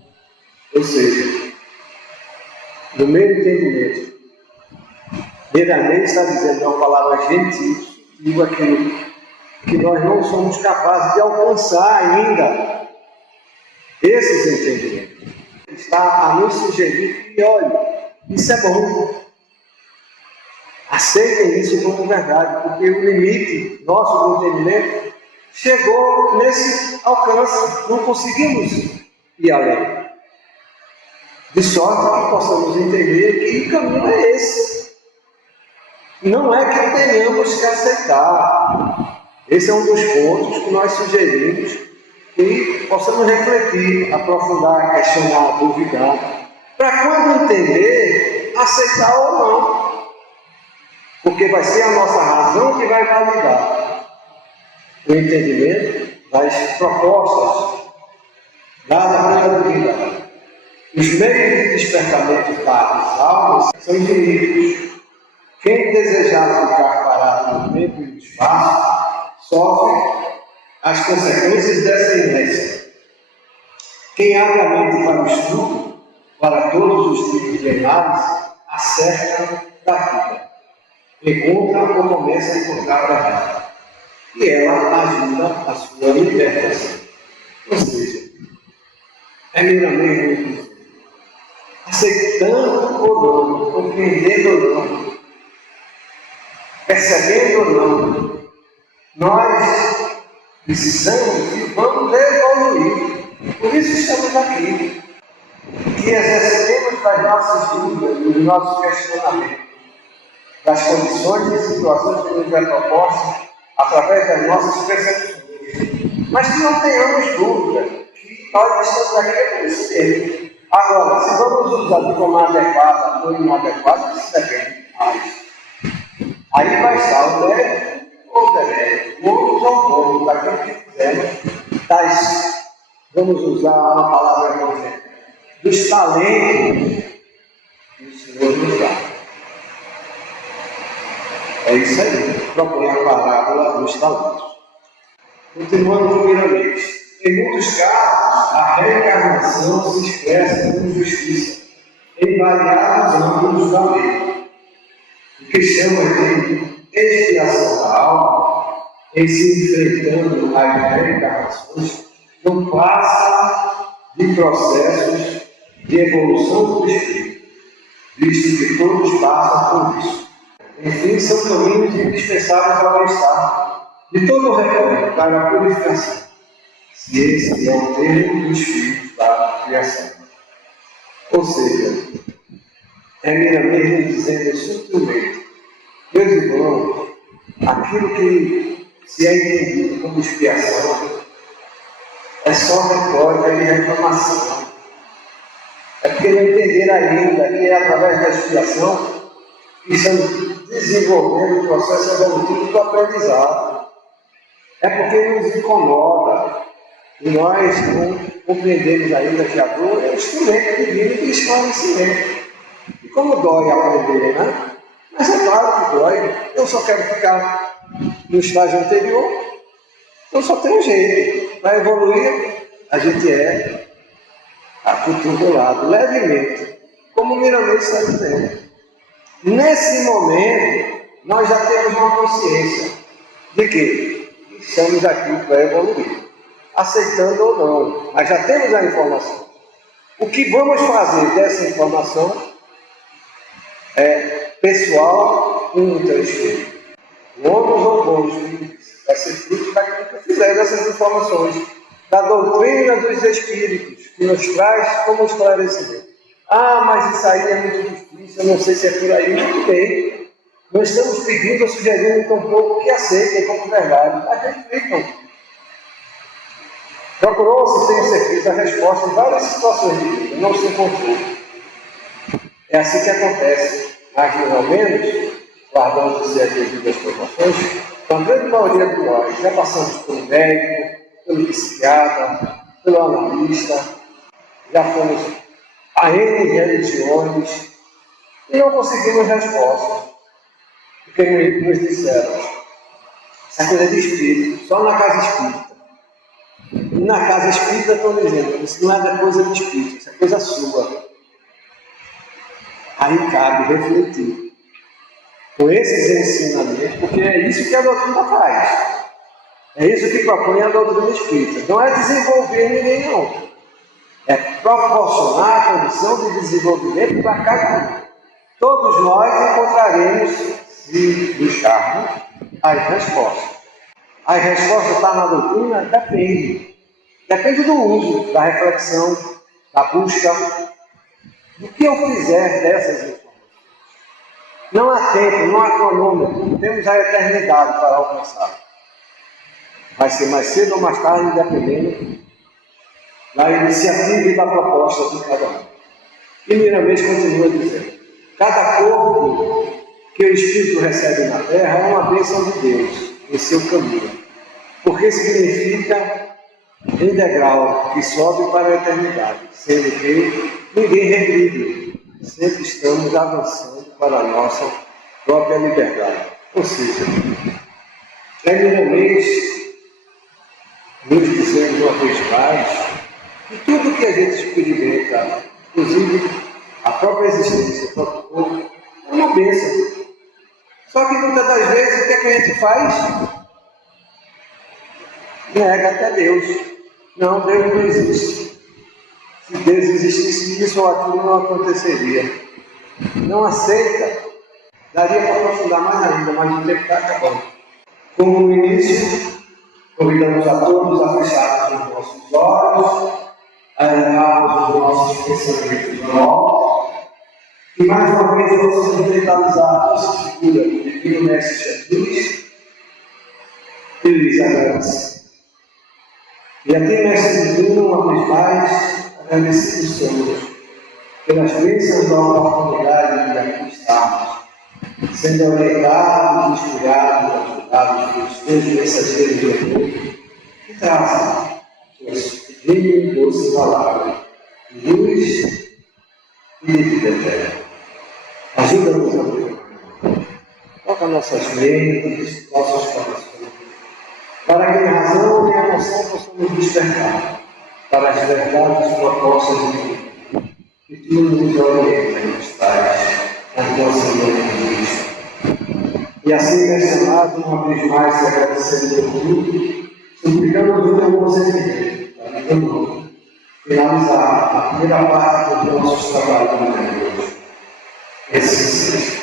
Ou seja, no meu entendimento, primeiramente está dizendo uma palavra gentil, digo aquilo que nós não somos capazes de alcançar ainda. Esses entendimentos. Está a nos sugerir que, olha, isso é bom. Aceitem isso como verdade, porque o limite nosso do entendimento chegou nesse alcance, não conseguimos ir além. De sorte que possamos entender que o caminho é esse. Não é que tenhamos que aceitar. Esse é um dos pontos que nós sugerimos que possamos refletir, aprofundar, questionar, duvidar, para quando entender, aceitar ou não. Porque vai ser a nossa razão que vai validar o entendimento das propostas dadas pela divindade. Os meios de despertamento das almas são infinitos. Quem desejar ficar parado no tempo e no espaço sofre as consequências dessa inércia. Quem abre a mente para o estudo, para todos os tipos de análise, acerta da vida. Encontra ou começa a encontrar a verdade. E ela ajuda a sua libertação. Ou seja, é meramente aceitando ou não, compreendendo ou não, percebendo ou não, nós precisamos e vamos evoluir. Por isso estamos aqui. Que exercemos das nossas dúvidas, dos nossos questionamentos, das condições e situações que nos é proposta através das nossas percepções. Mas que não tenhamos dúvida que nós estamos aqui a conhecer. Agora, se vamos usar de forma adequada ou inadequada, isso depende mais. Aí vai estar o débito ou o débito, o ônus ou o bônus, daquilo que fizemos, vamos usar uma palavra que eu exemplo, dos talentos que o Senhor nos dá. É isso aí, propõe a parábola dos talentos. Continuando primeiramente, em muitos casos, a reencarnação se expressa com justiça em variados âmbitos da lei. O que chama de expiação da alma, em se enfrentando às reencarnações, não passa de processos de evolução do espírito, visto que todos passam por isso. Enfim, são caminhos indispensáveis ao bem-estar de todo o retorno para a purificação. se esse é o termo do Espírito da criação. Ou seja, é meramente dizendo sutilmente, meus irmãos, aquilo que se é entendido como expiação é só retórica e reclamação. É porque não entenderam ainda que é através da expiação que estamos desenvolvendo o processo evolutivo do aprendizado. É porque nos incomoda e nós não compreendemos ainda que a dor é um instrumento divino de esclarecimento. E como dói aprender, né? Mas é claro que dói. Eu só quero ficar no estágio anterior. Então só tem um jeito. Para evoluir, a gente é acotovelado levemente, como o Miramês está dizendo. Nesse momento, nós já temos uma consciência de que estamos aqui para evoluir, aceitando ou não, mas já temos a informação. O que vamos fazer dessa informação é pessoal, único e espírito. Bônus ou bônus, vai ser fruto daquilo que fizer dessas informações, da doutrina dos espíritos, que nos traz como esclarecimento. Ah, mas isso aí é muito difícil, eu não sei se é por aí. Muito bem. Nós estamos pedindo, sugerindo tão pouco que aceitem como verdade. Mas respeitam. Procurou-se, tenho certeza, a resposta em várias situações de vida, não se encontrou. É assim que acontece. Mas, pelo menos, guardando-se as devidas proporções, a grande maioria de nós já passamos pelo médico, pelo psiquiatra, pelo analista, já fomos a N religiões e não conseguimos resposta. Porque nos disseram, essa coisa de espírito, só na casa espírita. E na casa espírita estão dizendo, isso não é coisa de espírito, isso é coisa sua. Aí cabe refletir com esses ensinamentos, porque é isso que a doutrina faz. É isso que propõe a doutrina espírita. Não é desenvolver ninguém, não. É proporcionar a condição de desenvolvimento para cada um. Todos nós encontraremos, se buscarmos, as respostas. A resposta está na doutrina? Depende. Depende do uso, da reflexão, da busca, do que eu fizer dessas informações. Não há tempo, não há cronômetro, temos a eternidade para alcançar. Vai ser mais cedo ou mais tarde, dependendo da iniciativa e da proposta de cada um. E Miramês continua dizendo, cada corpo que o Espírito recebe na Terra é uma bênção de Deus em seu caminho, porque significa em degrau que sobe para a eternidade, sendo que ninguém regride, sempre estamos avançando para a nossa própria liberdade. Ou seja, é Miramês nos dizendo uma vez mais que tudo que a gente experimenta, inclusive a própria existência, o próprio corpo, é uma bênção. Só que muitas das vezes o que a gente faz? Nega até Deus. Não, Deus não existe. Se Deus existisse, isso ou aquilo não aconteceria. Não aceita. Daria para aprofundar mais ainda, mas o tempo está acabando. Como no início, convidamos a todos a fecharmos os nossos olhos, a elevarmos os nossos pensamentos no alto, e mais uma vez vamos mentalizar a nossa figura do Divino Mestre Jesus e lhes agradece. E aqui, Mestre Divino, uma vez mais, agradecidos somos pelas bênçãos da oportunidade de aqui estarmos, sendo orientados, inspirados, ajudados pelos teus mensageiros de amor, que trazem tuas divinas e doces palavras, luz e de vida eterna. Ajuda-nos a ver. Toca nossas mentes, nossos corações, para que a razão e a emoção possamos despertar para as verdades propostas de Deus. Que tu nos orienta e nos traz as nossas mãos. E assim, nesta amado, uma vez mais, agradecendo ao tudo, suplicamos o teu consentimento, para que eu finalizar a primeira parte dos nossos trabalhos maravilhosos. Esse seja.